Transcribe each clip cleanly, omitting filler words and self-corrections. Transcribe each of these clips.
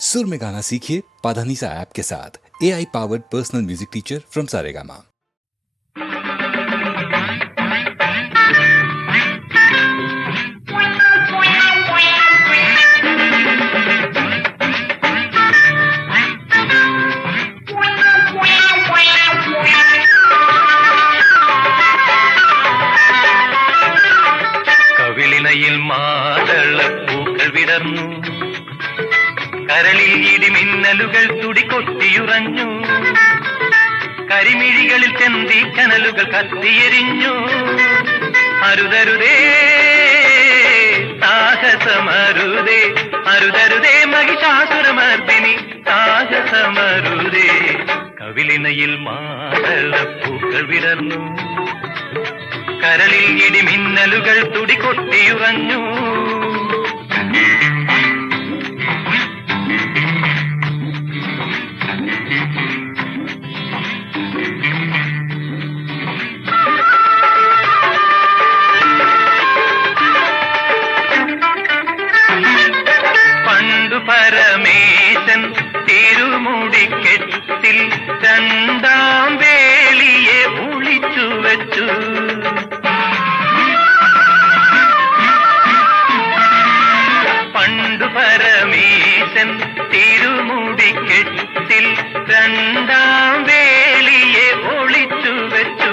सुर में गाना सीखिए पाधानीसा ऐप के साथ। AI powered personal music teacher from Saregama. കവിളിനയിൽ മാതളപ്പൂക്കൾ വിടർന്നു, കരളിൽ ഇടിമിന്നലുകൾ തുടികൊട്ടിയുറഞ്ഞു, കരിമിഴികളിൽ ചെന്തി കനലുകൾ കത്തിയെരിഞ്ഞു. അരുതരുതേ സാഹസമരുതേ, അരുതരുതേ മഹിഷാസുരമർദിനി സാഹസമരുതേ. കവിളിനയിൽ മാതളപ്പൂക്കൾ വിടർന്നു, കരളിൽ ഇടിമിന്നലുകൾ തുടികൊട്ടിയുറഞ്ഞു. പണ്ടു പരമേശൻ തിരുമുടിക്കെട്ടിൽ രണ്ടാം വേളിയെ ഒളിച്ചു വെച്ചു. പണ്ടു പരമേശൻ തിരുമുടിക്കെട്ടിൽ രണ്ടാം വേളിയെ ഒളിച്ചു വെച്ചു.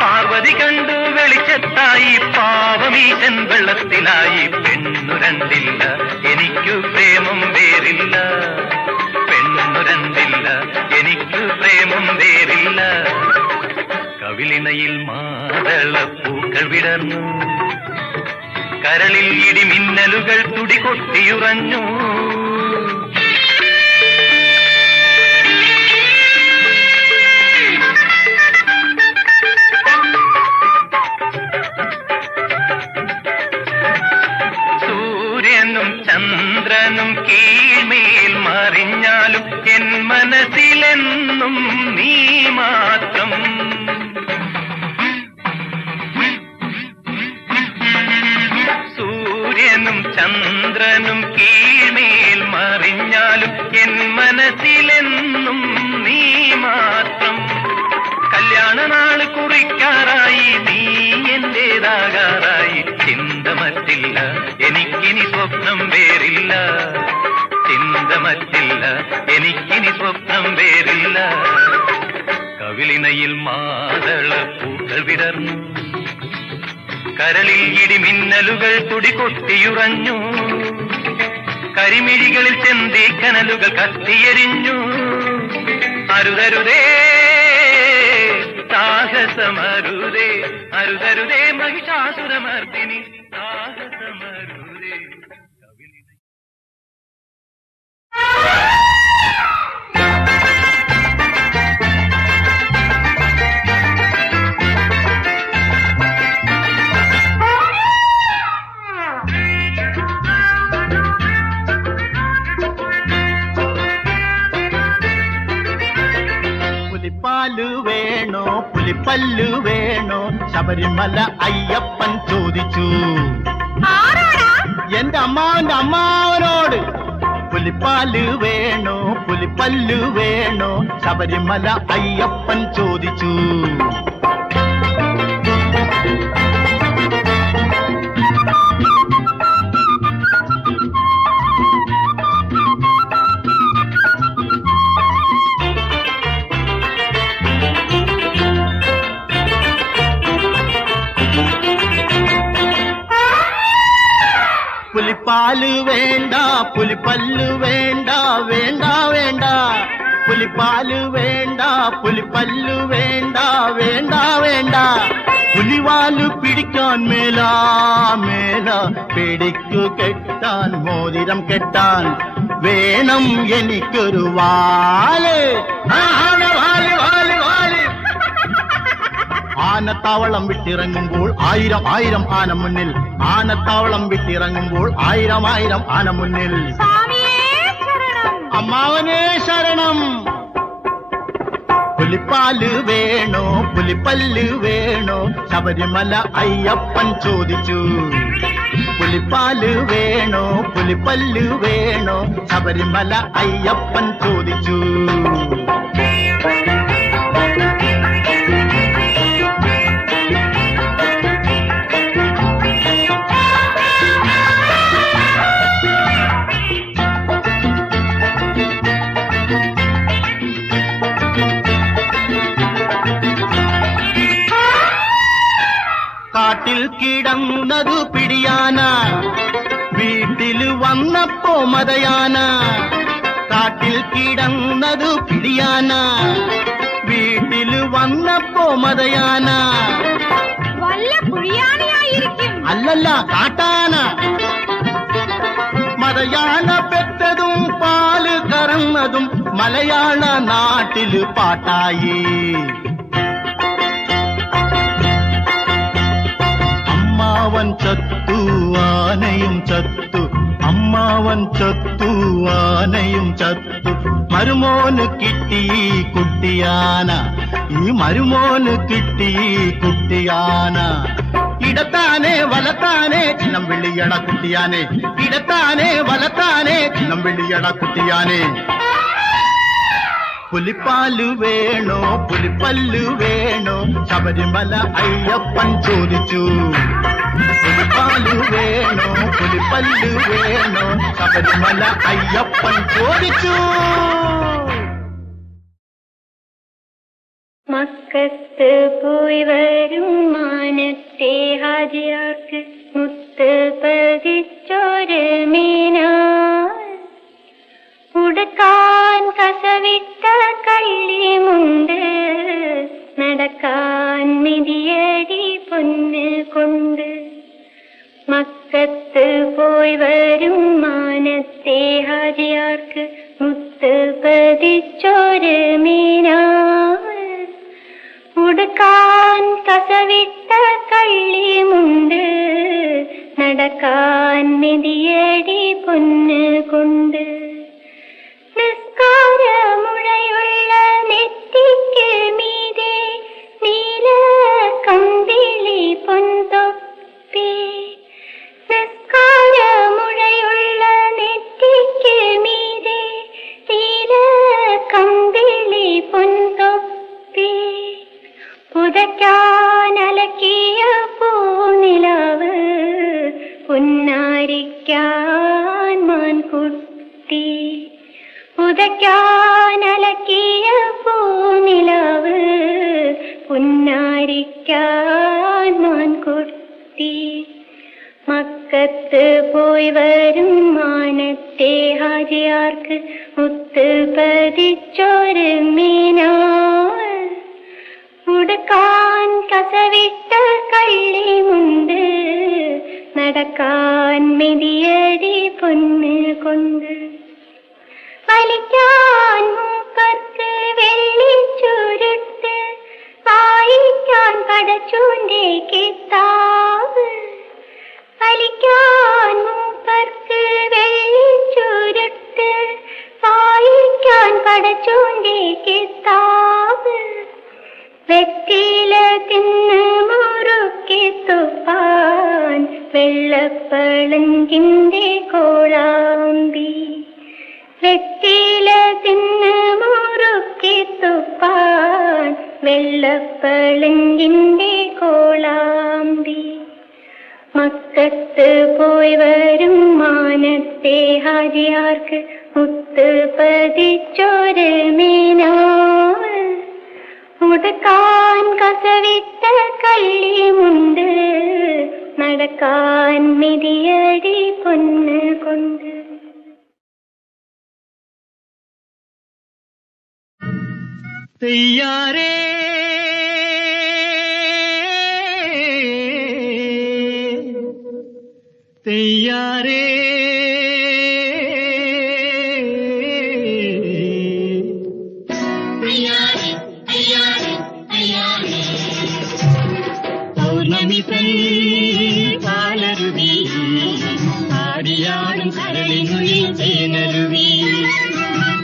പാർവതി കണ്ടു വെളിച്ചത്തായി, പാവമീശൻ വെള്ളത്തിലായി. പെണ്ണു രണ്ടില്ല, എനിക്കു പ്രേമം വേറില്ല. പെണ്ണു രണ്ടില്ല, എനിക്കു പ്രേമം വേറില്ല. കവിളിനയിൽ മാതളപ്പൂക്കൾ വിടർന്നു, കരളിൽ ഇടിമിന്നലുകൾ തുടികൊട്ടിയുറഞ്ഞു. സൂര്യനും ചന്ദ്രനും കീഴ്മേൽ മറിഞ്ഞാലും എൻ മനസ്സിലെന്നും നീ മാത്രം. സൂര്യനും ചന്ദ്രനും കീഴ്മേൽ മറിഞ്ഞാലും എൻ മനസ്സിലെന്നും നീ മാത്രം. കല്യാണനാള് കുറിക്കാറായി, നീ എന്റേതാകാറായി. ചിന്ത മറ്റില്ല, എനിക്കിനി സ്വപ്നം വേറില്ല. ചിന്ത മറ്റില്ല, എനിക്കിനി സ്വപ്നം വേറില്ല. കവിളിനയിൽ മാതളപ്പൂക്കൾ വിടർന്നു, കരളിൽ ഇടിമിന്നലുകൾ തുടികൊട്ടിയുറഞ്ഞു, കരിമിഴികളിൽ ചെന്തി കനലുകൾ കത്തിയെരിഞ്ഞു. അരുതരുതേ സാഹസമരുതേ, അരുതരുതേ മഹിഷാസുരമർദിനി സാഹസമരുതേ. പുലിപ്പാല് വേണോ പുലിപ്പല്ലു വേണോ, ശബരിമല അയ്യപ്പൻ ചോദിച്ചു. എന്റെ അമ്മാവന്റെ അമ്മാവനോട്. പുലിപ്പാല് വേണോ പുലിപ്പല്ലു വേണോ, ശബരിമല അയ്യപ്പൻ ചോദിച്ചു. പുലിപ്പാല് വേണ്ട പുലിപ്പല്ലു വേണ്ട, വേണ്ട വേണ്ട. പുലിപ്പാല് വേണ്ട പുലിപ്പല്ലു വേണ്ട, വേണ്ട വേണ്ട. പുലിവാല് പിടിക്കാൻ മേല മേല, പിടിക്കു കെട്ടാൻ മോതിരം കെട്ടാൻ വേണം എനിക്കൊരു വാല്. വാല് വാല് വാല്. ആനത്താവളം വിട്ടിറങ്ങുമ്പോൾ ആയിരം ആയിരം ആന മുന്നിൽ, ആനത്താവളം വിട്ടിറങ്ങുമ്പോൾ ആയിരം ആയിരം ആന മുന്നിൽ. അമ്മാവനേ ശരണം. പുലിപ്പാല് വേണോ പുലിപ്പല്ല് വേണോ, ശബരിമല അയ്യപ്പൻ ചോദിച്ചു. പുലിപ്പാല് വേണോ പുലിപ്പല്ല് വേണോ ശബരിമല അയ്യപ്പൻ ചോദിച്ചു. കാട്ടിൽ കിടന്നതു പിടിയാന വീട്ടിൽ വന്നപ്പോ മതയാന. കാട്ടിൽ കിടന്നതു പിടിയാന വീട്ടിൽ വന്നപ്പോ മതയാന. വല്ല പുഴിയാനയായിരിക്കും. അല്ലല്ല കാട്ടാന. മതയാന പെറ്റതും പാല് കറന്നതും മലയാള നാട്ടില് പാട്ടായി. അമ്മാവൻ ചത്തു ആനയും ചത്തു, അമ്മാവൻ ചത്തു ആനയും ചത്തു. മരുമോന് കിട്ടി കുട്ടിയാന, ഈ മരുമോന് കിട്ടി കുട്ടിയാന. ഇടത്താനെ വലത്താനെ ചിന്നം വെള്ളിയട കുട്ടിയാനെ, ഇടത്താനെ വലത്താനെ ചിന്നം വെള്ളിയട കുട്ടിയാനെ. പുലിപ്പാല് വേണോ പുലിപ്പല്ല് വേണോ ശബരിമല അയ്യപ്പൻ ചോദിച്ചു. പുലിപ്പാല് വേണോ പുലിപ്പല്ല് വേണോ ശബരിമല അയ്യപ്പൻ ചോദിച്ചു. മക്കത്ത് പോയി വരും മാനത്തെ ഹാജിയാർക്ക് മുത്ത് പതിച്ചൊരു മീനാർ. ഉടുക്കാൻ കസവിട്ട കള്ളിമുണ്ട്, നടക്കാൻ മിതിയടി പൊന്ന് കൊണ്ട്. മക്കത്ത് പോയി വരും മാനത്തെ ഹാജിയാർക്ക് മുത്ത് പതിച്ചൊരു മീനാർ. ഉടുക്കാൻ കസവിട്ട കള്ളിമുണ്ട്, നടക്കാൻ മിതിയടി പൊന്ന് കൊണ്ട്. നിസ്കാരമുഴയുള്ള നെറ്റിക്ക് മീതെ നീല കമ്പിളി പൊൻതൊപ്പി. നിസ്കാരമുഴയുള്ള നെറ്റിക്ക് മീതെ നീല കമ്പിളി പൊൻതൊപ്പി. പുതയ്ക്കാനലക്കിയ പൂനിലാവ് പുന്നാരിക്കാൻ മാൻകുട്ടി. പുതയ്ക്കാനലക്കിയ പൂനിലാവ് പുന്നാരിക്കാൻ മാൻകുട്ടി. മക്കത്ത് പോയി വരും മാനത്തെ ഹാജിയാർക്ക് മുത്ത് പതിച്ചൊരു മീനാർ. ഉടുക്കാൻ കസവിട്ട കള്ളിമുണ്ട്, നടക്കാൻ മിതിയടി പൊന്ന് കൊണ്ട്. വലിക്കാൻ മൂപ്പർക്ക് വെള്ളിച്ചുരുട്ട്, വായിക്കാൻ പടച്ചൂന്റെ കിതാബ്. വലിക്കാൻ മൂപ്പർക്ക് വെള്ളിച്ചുരുട്ട്, വായിക്കാൻ പടച്ചൂന്റെ കിതാബ്. വെറ്റില തിന്ന് മുറുക്കി തുപ്പാൻ വെള്ളപ്പളങ്കിന്റെ കോളാമ്പി. വെറ്റില തിന്ന് മുറുക്കി തുപ്പാൻ വെള്ളപ്പളങ്കിന്റെ കോളാമ്പി. മക്കത്ത് പോയി വരും മാനത്തെ ഹാജിയാർക്ക് മുത്ത് പതിച്ചൊരു മീനാർ. ഉടുക്കാൻ കസവിട്ട കള്ളിമുണ്ട്, നടക്കാൻ മിതിയടി പൊന്ന് കൊണ്ട്. തെയ്യാരേ തെയ്യാരേ പൗർണമി പാലരുവി ആടിയാടും കരളിനുള്ളിൽ തേനരുവി.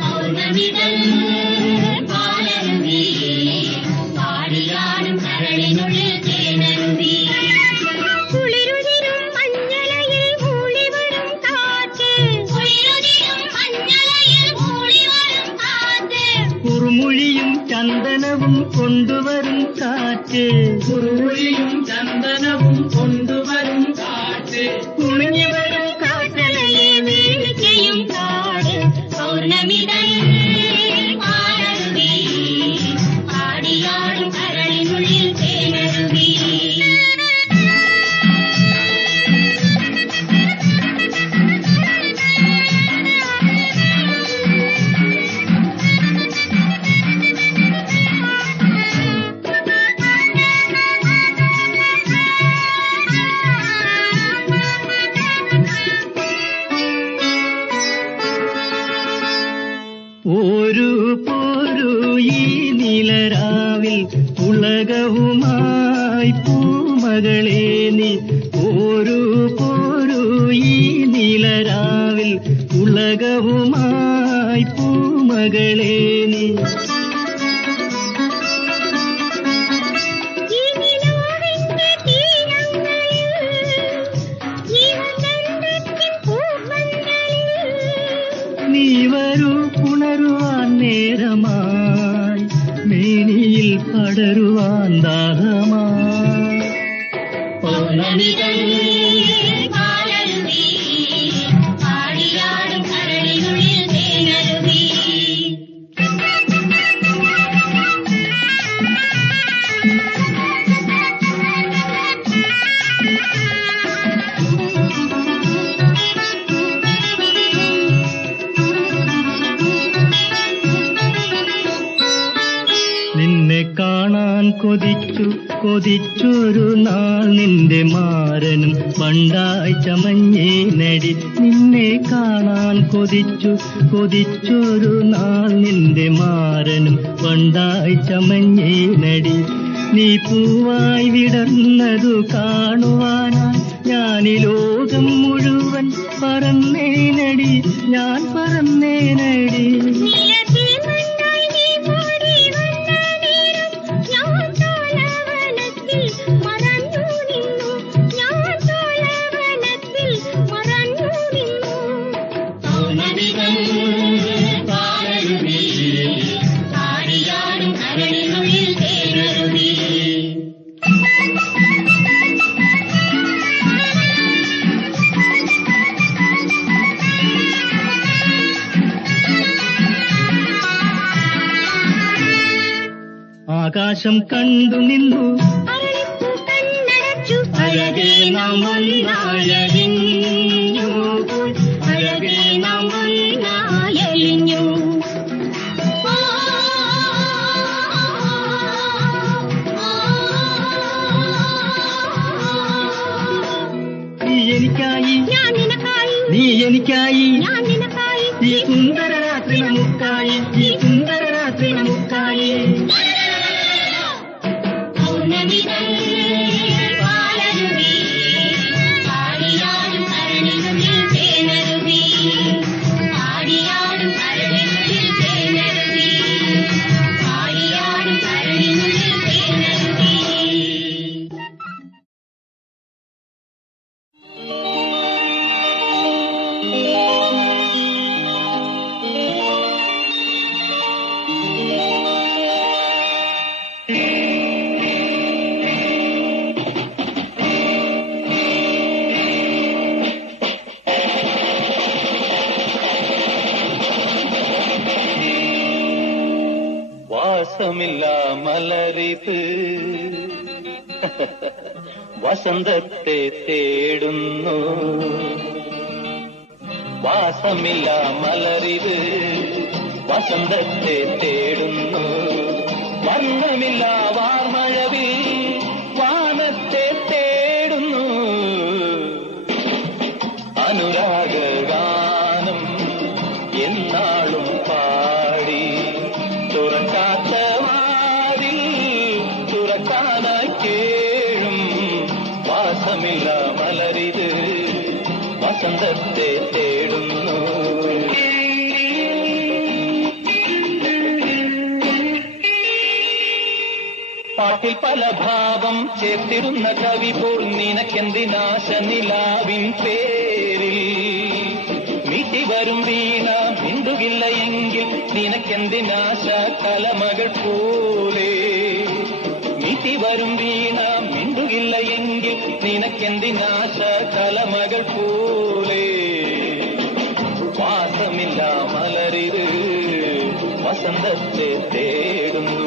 പൗർണമി പാലരുവി ചന്ദനവും കൊണ്ടുവരും കാറ്റ്, കുറുമൊഴിയും ചന്ദനവും കൊണ്ടുവരും കാറ്റ്, കുണിഞ്ഞു വരും കാറ്റലയെ വീഴ്ചയും കാട്, പൗർണമിതൻ പാടരുവി, പാടിയാടും കരളിനുള്ളിൽ തേനരുവി. ഒരു പോരു ഈ നിലരാവിൽ ഉലകവുമായി പൂമകളെ നീ, ഒരു പോരു ഈ നിലരാവിൽ ഉലകവുമായി പൂമകളെ നീ. നീ വരൂ ഉണരുവാൻ നേരമായി, മേനിയിൽ പടരുവാൻ ദാഹമായി. പൗർണമിതൻ പാലരുവി, പാടിയാടും കരളിനുള്ളിൽ തേനരുവി. നിന്നെ കാണാൻ കൊതിച്ചു കൊതിച്ചൊരു നാൾ നിന്റെ മാരനും പണ്ടായി ചമഞ്ഞേ നടി. നിന്നെ കാണാൻ കൊതിച്ചു കൊതിച്ചൊരു നാൾ നിന്റെ മാരനും പണ്ടായി ചമഞ്ഞേ നടി. നീ പൂവായി വിടർന്നതു കാണുവാനായി ഞാനീ ലോകം മുഴുവൻ പറന്നേനടി, ഞാൻ പറന്നേനടി. ആകാശം കണ്ടു നിന്നു അഴകേ നാം ഒന്നായലിഞ്ഞു, അഴകേ നാം ഒന്നായലിഞ്ഞു. നീ എനിക്കായി ഞാൻ നിനക്കായി, നീ എനിക്കായി ഞാൻ നിനക്കായി, ഈ സുന്ദര രാത്രി നമുക്കായി, ഈ സുന്ദര രാത്രി നമുക്കായി. പൗർണമിതൻ പാലരുവി, പാടിയാടും കരളിനുള്ളിൽ തേനരുവി, പാടിയാടും കരളിനുള്ളിൽ തേനരുവി, പാടിയാടും കരളിനുള്ളിൽ തേനരുവി. വാസമില്ല മലരിത് വസന്തത്തെ തേടുന്നു, വാസമില്ല മലരിത് വസന്തത്തെ തേടുന്നു, വർണ്ണമില്ല വാർമഴവിൽ വാനത്തെ തേടുന്നു. അനുരാഗഗാനം എന്നാളും പാടി തുറക്കാത്ത വാതിൽ തുറക്കാനായി കേഴും. വാസമില്ല മലരിത് വസന്തത്തെ തേടുന്നു. പാട്ടിൽ പല ഭാവം ചേർത്തിരുന്ന കവിപൂർ നിനക്കെന്തിനാശ നിലാവിൻ പേരിൽ മീട്ടി വരും വീണ മിണ്ടുകില്ല എങ്കിൽ നിനക്ക് നിനക്കെന്തിനാശ കലമകൾ പോലെ മിതി വരും വീണ മിണ്ടുകില്ല എങ്കിൽ നിനക്കെന്തിനാശ കലമകൾ പോലെ വാസമില്ല മലരിത് വസന്തത്തെ തേടുന്നു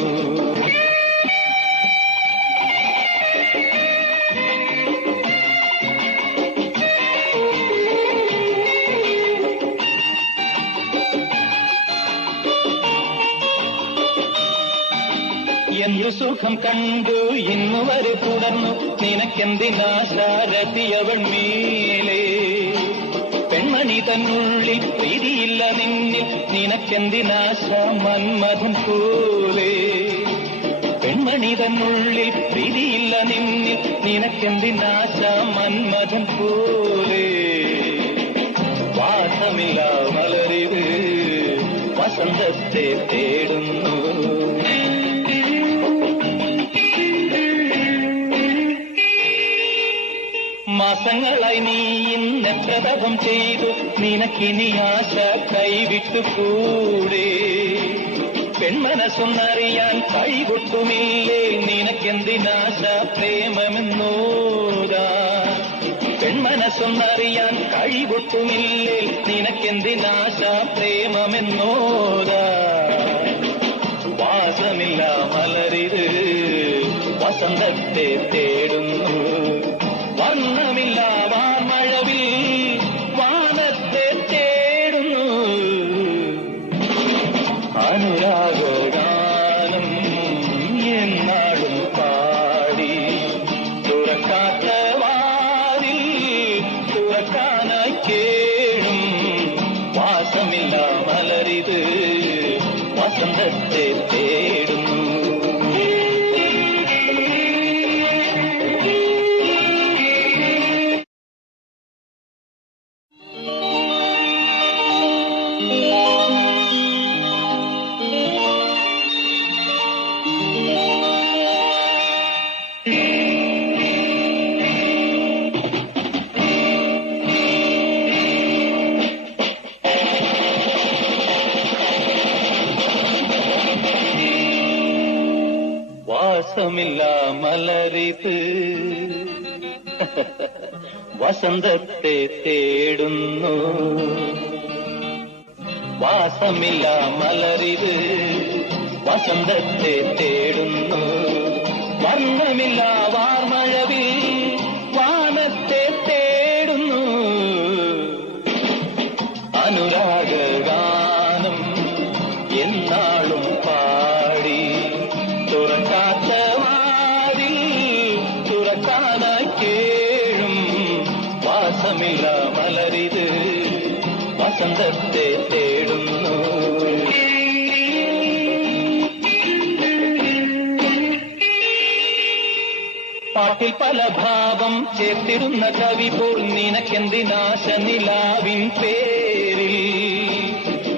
എന്തു സുഖം കണ്ടു ഇന്നുവരെ തുടർന്നു നിനക്കെന്തിനാശാരതിയവൾ മേലേ പെൺമണി തന്നുള്ളിൽ പ്രീതിയില്ല നിന്നിൽ നിനക്കെന്തിനാശ മന്മഥൻ പോലെ പെൺമണി തന്നുള്ളിൽ പ്രീതിയില്ല നിന്നിൽ നിനക്കെന്തിനാശ മന്മഥൻ പോലെ വാസമില്ല മലരിത് വസന്തത്തെ തേടുന്നു മാസങ്ങളായി നീ ഇന്നെത്ര തപം ചെയ്തു നിനക്കിനി ആശ കൈവിട്ടുകൂടെ പെൺമനസ്സൊന്നറിയാൻ കഴിവൊട്ടുമില്ലേ നിനക്കെന്തിനാശ പ്രേമമെന്നോതാ പെൺമനസ്സൊന്നറിയാൻ കഴിവൊട്ടുമില്ലേ നിനക്കെന്തിനാശ പ്രേമമെന്നോതാ വാസമില്ല മലരിത് വസന്തത്തെ തേടുന്നു വർണ്ണമില്ല വാർമഴവിൽ വാനത്തെ തേടുന്നു അനുരാഗഗാനം എന്നാളും പാടി തുറക്കാത്ത വാതിൽ തുറക്കാനായി കേഴും വാസമില്ല മലരിത് വസന്തത്തെ തേടുന്നു വാസമില്ല മലരിത് വസന്തത്തെ തേടുന്നു വാസമില്ല മലരിത് വസന്തത്തെ തേടുന്നു വർണ്ണമില്ല വാർമഴവിൽ വാനത്തെ തേടുന്നു അനുരാഗഗാനം എന്നാളും പാടി തുറക്കാത്ത വാതിൽ തുറക്കാനായി കേഴും വാസമില്ല മലരിത് വസന്തത്തെ തേടുന്നു പാട്ടിൽ പല ഭാവം ചേർത്തിരുന്ന കവി പോൽ നിനക്കെന്തിനാശ നിലാവിൻ പേരിൽ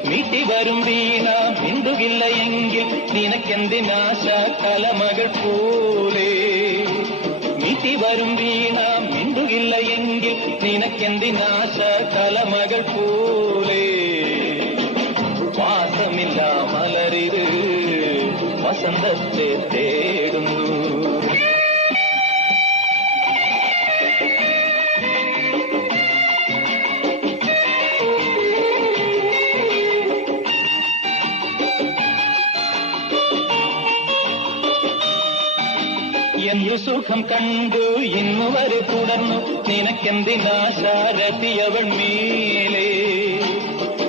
മീട്ടി വരും വീണ മിണ്ടുകില്ല എങ്കിൽ നിനക്കെന്തിനാശ കലമകൾ പോലെ മീട്ടി വരും വീണ മിണ്ടുകില്ല എങ്കിൽ നിനക്കെന്തിനാശ കലമകൾ പോലെ വാസമില്ല മലരിത് വസന്തത്തെ തേടുന്നു എന്തു സുഖം കണ്ടു ഇന്നുവരെ തുടർന്നു നിനക്കെന്തിനാശാരതിയവൾ മേലേ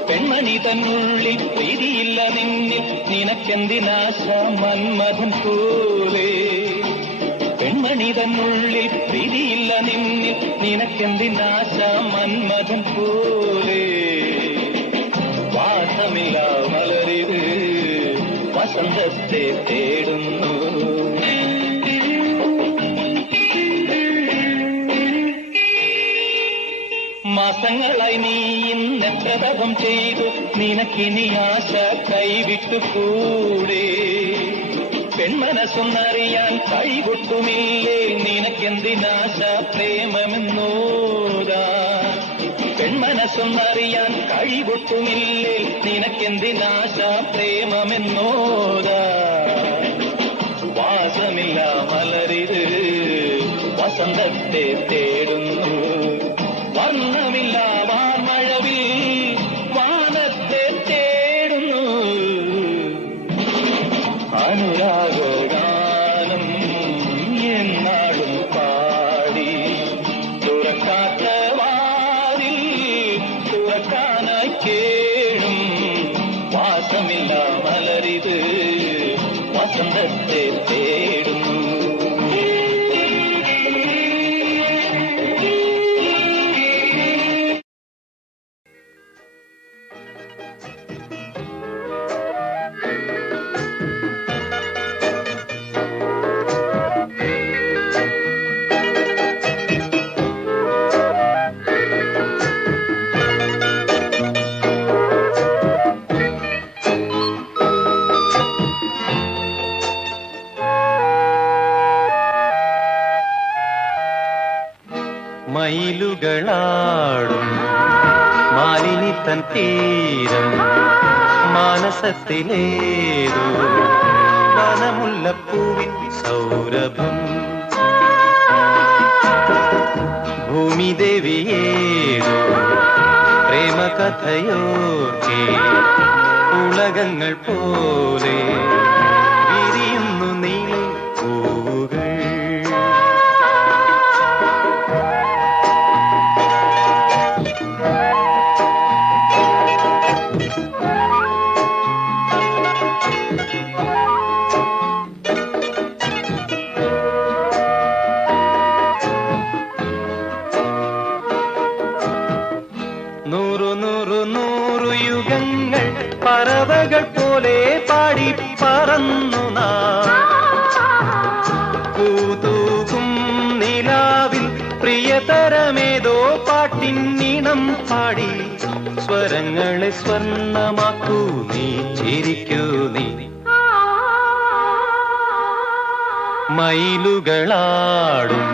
പെൺമണി തന്നുള്ളിൽ പ്രീതിയില്ല നിന്നിൽ നിനക്കെന്തിനാശ മന്മഥൻ പോലെ പെൺമണി തന്നുള്ളിൽ പ്രീതിയില്ല നിന്നിൽ നിനക്കെന്തിനാശ മന്മഥൻ പോലെ വാസമില്ല മലരിത് വസന്തത്തെ തേടുന്നു മാസങ്ങളായി നീ ഇന്നെത്ര തപം ചെയ്തു നിനക്കിനി ആശ കൈവിട്ടുകൂടെ പെൺമനസ്സൊന്നറിയാൻ കഴിവൊട്ടുമില്ലേ നിനക്കെന്തിനാശ പ്രേമമെന്നോതാ പെൺമനസ്സൊന്നറിയാൻ കഴിവൊട്ടുമില്ലേ നിനക്കെന്തിനാശ പ്രേമമെന്നോതാ വാസമില്ല മലരിത് വസന്തത്തെ തേടുന്നു വർണ്ണമില്ല വാർമഴവിൽ വാനത്തെ തേടുന്നു അനുരാഗഗാനം എന്നാളും പാടി തുറക്കാത്ത വാതിൽ തുറക്കാനായി കേഴും വാസമില്ല മലരിത് വസന്തത്തെ തേടുന്നു മയിലുകളാടും മാലിനി തൻ തീരം മാനസത്തിലേതോ വനമുല്ലപ്പൂവിൻ സൗരഭം ഭൂമിദേവിയേതോ പ്രേമകഥയോർക്കെ ഉലകങ്ങൾ പോലെ വിരിയുന്നു നീളെ പൂവുകൾ നൂറു നൂറു നൂറു യുഗങ്ങൾ പറവകൾ പോലെ പാടി പറന്നു നാം പൂതൂകും നിലാവിൽ പ്രിയതരമേതോ പാട്ടിന്നിണം പാടി സ്വരങ്ങളെ സ്വർണ്ണമാക്കൂ നീ ചിരിക്കൂ നീ മയിലുകളാടും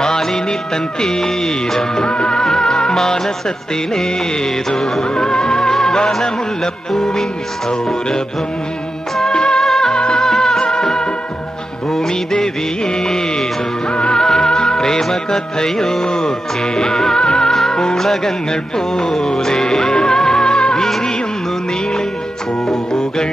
മാലിനി തൻ തീരം മാനസത്തിലേതോ വനമുല്ലപ്പൂവിൻ സൗരഭം ഭൂമിദേവിയേതോ പ്രേമകഥയോർക്കെ ഉലകങ്ങൾ പോലെ വിരിയുന്നു നീളെ പൂവുകൾ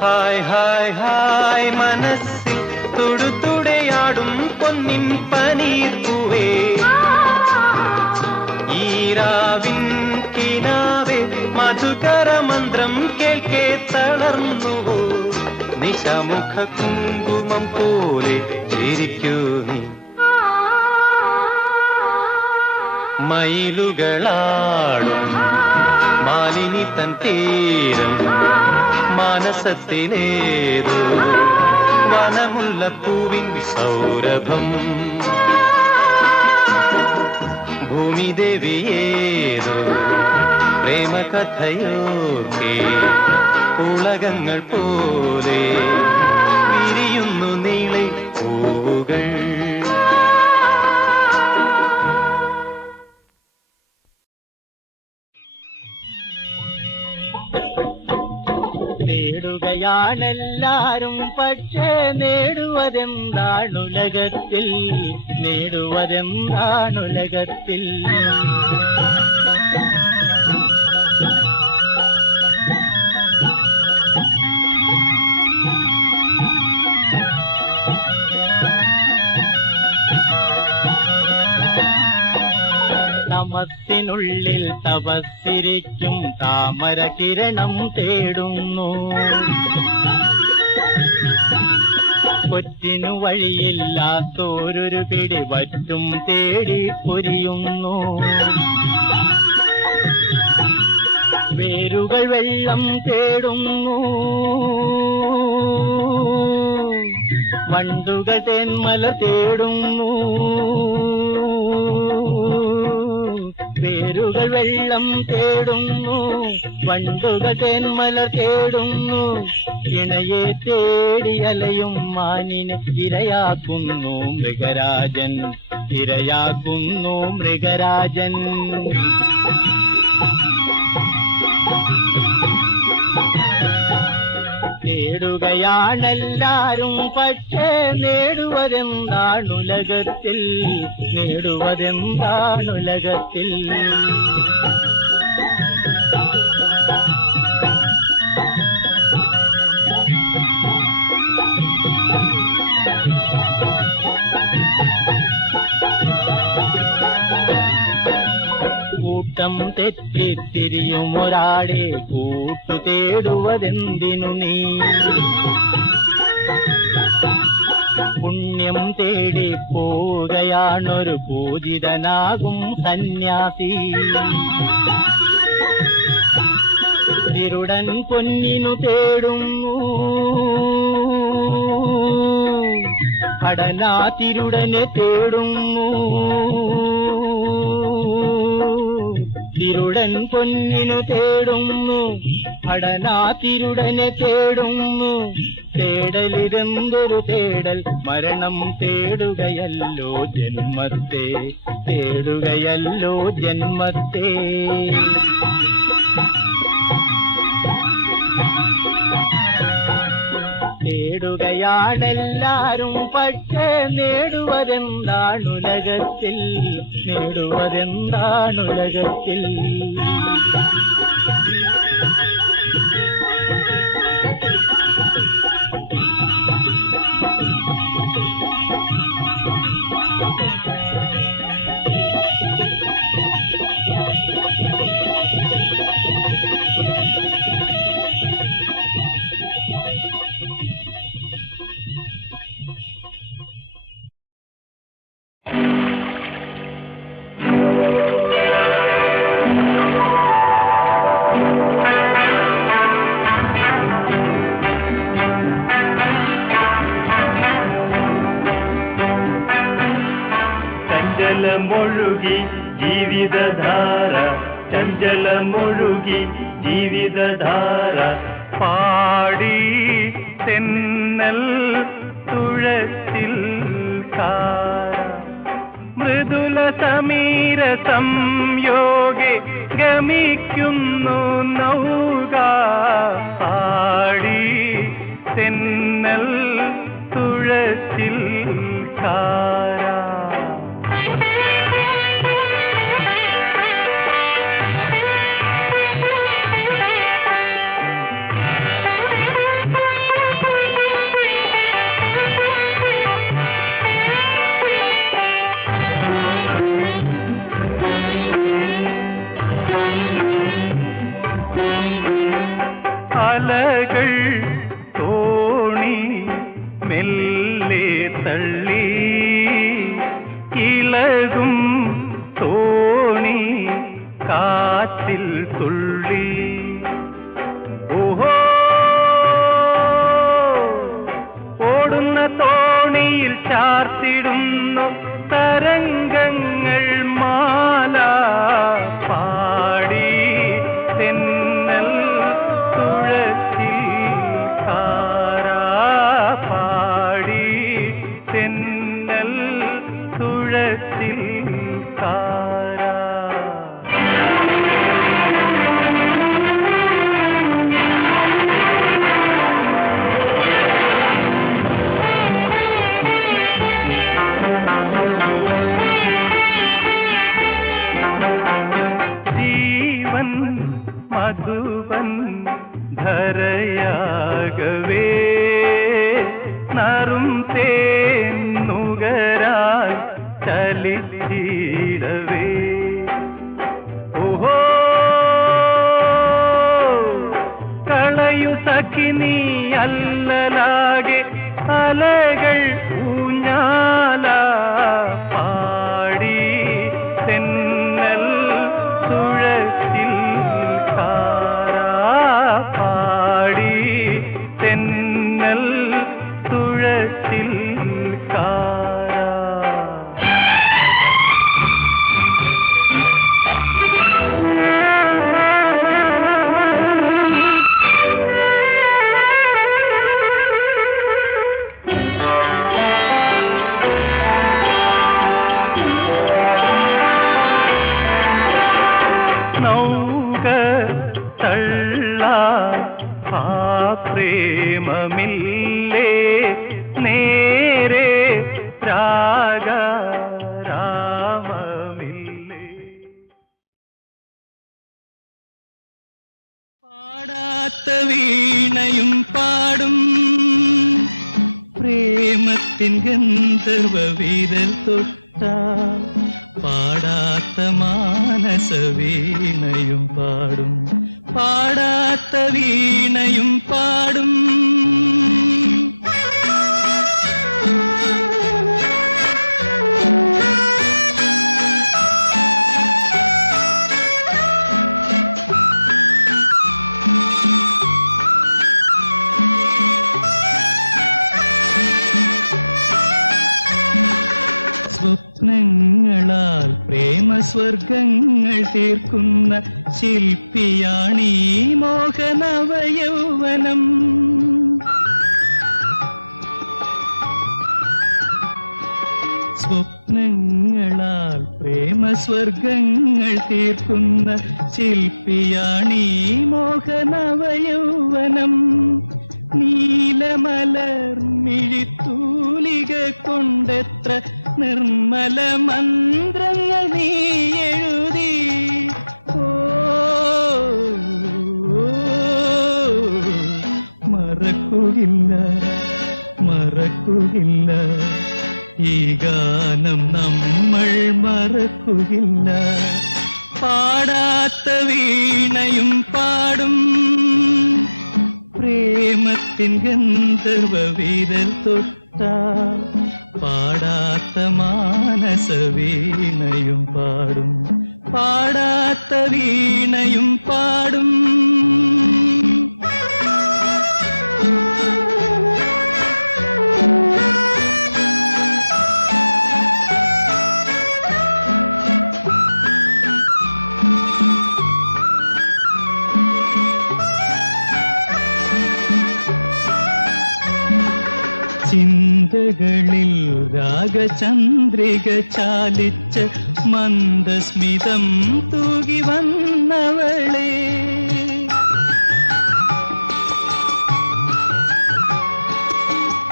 ഹായ് ഹായ് ഹായ് മനസ്സിൽ തുടുതുടയാടും പൊന്നിൻ പനീർപ്പൂവേ ഈരാവിൻ കിനാവേ മധുകര മന്ത്രം കേൾക്കേ തളർന്നുവോ നിശമുഖ കുങ്കുമം പോലെ ചിരിക്കൂ നീ മയിലുകളാടും മാലിനി തൻ തീരം മാനസത്തിലേതോ വനമുല്ലപ്പൂവിൻ സൗരഭം ഭൂമിദേവിയേതോ പ്രേമകഥയോർക്കെ ഉലകങ്ങൾ പോലെ വിരിയുന്നു നീളെ പൂവുകൾ നേടുകയാണെല്ലാരും പക്ഷേ നേടുവതെന്താണുലകത്തിൽ നേടുവതെന്താണുലകത്തിൽ തമസ്സിനുള്ളിൽ തപസ്സിരിക്കും താമര കിരണം തേടുന്നു കൊച്ചിനു വഴിയില്ലാത്തൊരു പിടി വറ്റും തേടി പൊരിയുന്നു വേരുകൾ വെള്ളം തേടുന്നു, വണ്ടുകൾ തേന്മല തേടുന്നു. വേരുകൾ വെള്ളം തേടുന്നു, വണ്ടുകൾ തേന്മല തേടുന്നു. ഇണയെ തേടി അലയും മാനിനെ ഇരയാക്കുന്നു മൃഗരാജൻ, ഇരയാക്കുന്നു മൃഗരാജൻ. തേടുകയാണെല്ലാരും, പക്ഷേ നേടുവതെന്താണുലകത്തിൽ, നേടുവതെന്താണുലകത്തിൽ. കൂട്ടം തെറ്റിത്തിരിയും ഒരാളെ കൂട്ടു തേടുവതെന്തിനു നീ? പുണ്യം തേടി പോവുകയാണൊരു പൂജിതനാകും സന്യാസി. തിരുടൻ പൊന്നിനു തേടുന്നു, കടനാ തിരുടനെ തേടുന്നു. തിരുടൻ പൊന്നിനു തേടുന്നു, കടനാ തിരുടനെ തേടുന്നു. തേടലിതെന്തൊരു തേടൽ, മരണം തേടുകയല്ലോ ജന്മത്തെ, തേടുകയല്ലോ ജന്മത്തെ. തേടുകയാണെല്ലാരും, പക്ഷേ നേടുവതെന്താണുലകത്തിൽ, നേടുവതെന്താണുലകത്തിൽ. ചഞ്ചലമൊഴുകി ജീവിതധാര, ചഞ്ചലമൊഴുകി ജീവിതധാര. പാടി തെന്നൽ തുഴത്തിൽ കാര, മൃദുല സമീര സംയോഗെ ഗമിക്കുന്നു നൗക. പാടി തെന്നൽ തുഴത്തിൽ കാര. അലകൾ തോണി മെല്ലെ തള്ളി, ഇളകും തോണി കാറ്റിൽ തുള്ളി. ഓഹോ, ഓടുന്ന തോണിയിൽ ചാർത്തിടുന്നു തരംഗങ്ങൾ മാല. പാടി തെന്നൽ തുഴത്തിൽ കാര, പാടി തെന്നൽ തുഴത്തിൽ കാര. ജീവൻ മധുവൻ ധരയാകവേ, നറും തേന്നുകരാൽ ചലിച്ചിടവേ. ഓഹോ, കളയു സഖിനി അല്ലലാകെ അലകൾ ഊഞ്ഞാല. പാടി തെന്നൽ തുഴത്തിൽ കാര. പാടാത്ത വീണയും പാടും പ്രേമത്തിൻ ഗന്ധർവ വിരൽ തൊട്ടാൽ പാടാത്ത മാനസ വീണയും പാടും പാടാത്ത വീണയും പാടും സ്വപ്നങ്ങളാൽ പ്രേമസ്വർഗങ്ങൾ തീർക്കുന്ന ശില്പിയാണീ മോഹനവയൗവനം. സ്വപ്നങ്ങളാൽ പ്രേമസ്വർഗങ്ങൾ തീർക്കുന്ന ശില്പിയാണീ മോഹനവയൗവനം. നീലമലർ മിഴിത്തൂലിക കൊണ്ടെത്ര നിർമ്മല മന്ത്രങ്ങൾ നീ എഴുതി. ഓ മറക്കുകയില്ല മറക്കുകയില്ല ഈ ഗാനം നമ്മൾ മറക്കുകയില്ല. പാടാത്ത വീണയും പാടും പ്രേമത്തിൻ ഗന്ധർവ വിരൽ തൊട്ടാൽ പാടാത്ത മാനസ വീണയും പാടും പാടാത്ത വീണയും പാടും. ചിന്തകളിൽ രാഗചന്ദ്രിക ചാലിച്ച മന്ദസ്മിതം തൂകി വന്നവളെ.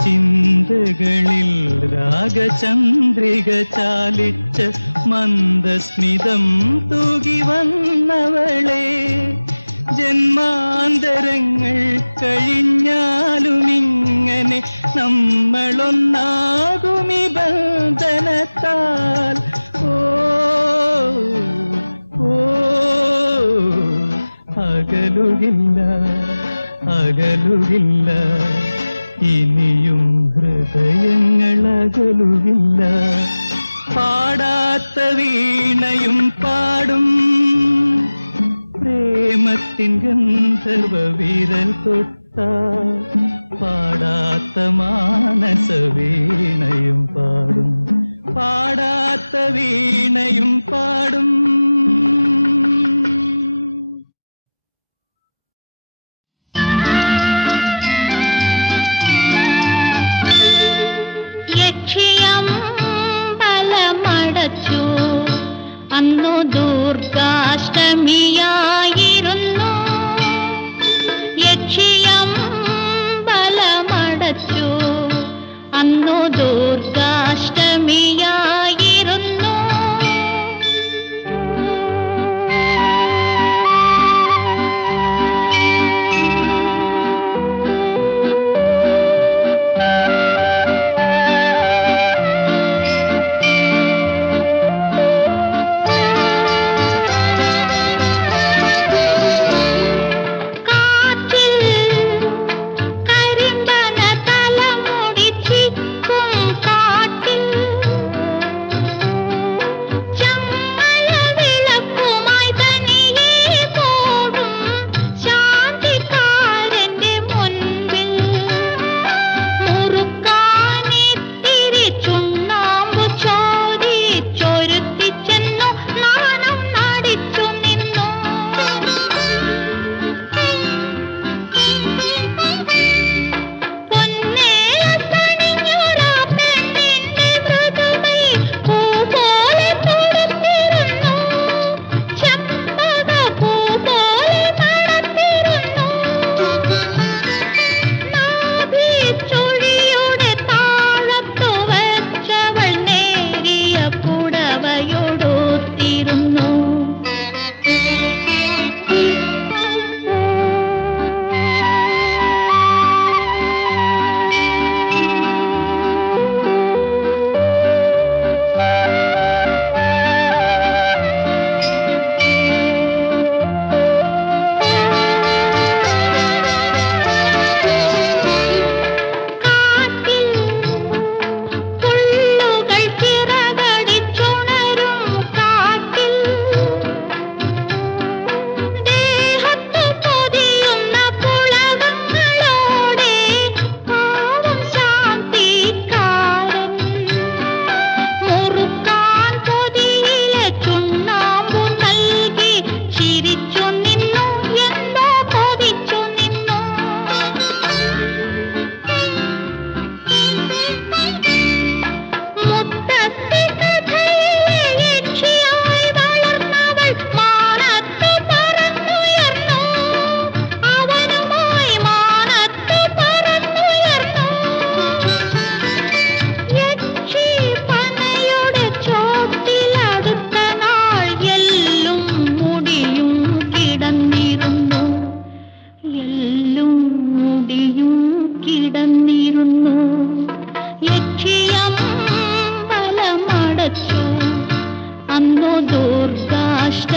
ചിന്തകളിൽ രാഗചന്ദ്രിക ചാലിച്ച മന്ദസ്മിതം തൂകി വന്നവളെ. ജന്മാന്തരങ്ങൾ കഴിഞ്ഞാലുമിങ്ങനെ നമ്മളൊന്നാകുമി ബന്ധനത്താൽ. ഓ ഓ അകലുകില്ല അകലുകില്ല ഇനിയും ഹൃദയങ്ങൾ അകലുകില്ല. പാടാത്ത വീണയും പാടും പ്രേമത്തിൻ ഗന്ധർവ വിരൽ തൊട്ടാൽ പാടാത്ത മാനസ വീണയും പാടും പാടാത്ത വീണയും പാടും. യക്ഷിയമ്പലമടച്ചു അന്നു ദുർഗാഷ്ടമിയായിരുന്നു. യക്ഷിയമ്പലമടച്ചു അന്നു ദുർഗാഷ്ടമിയായിരുന്നു. അഷ്ട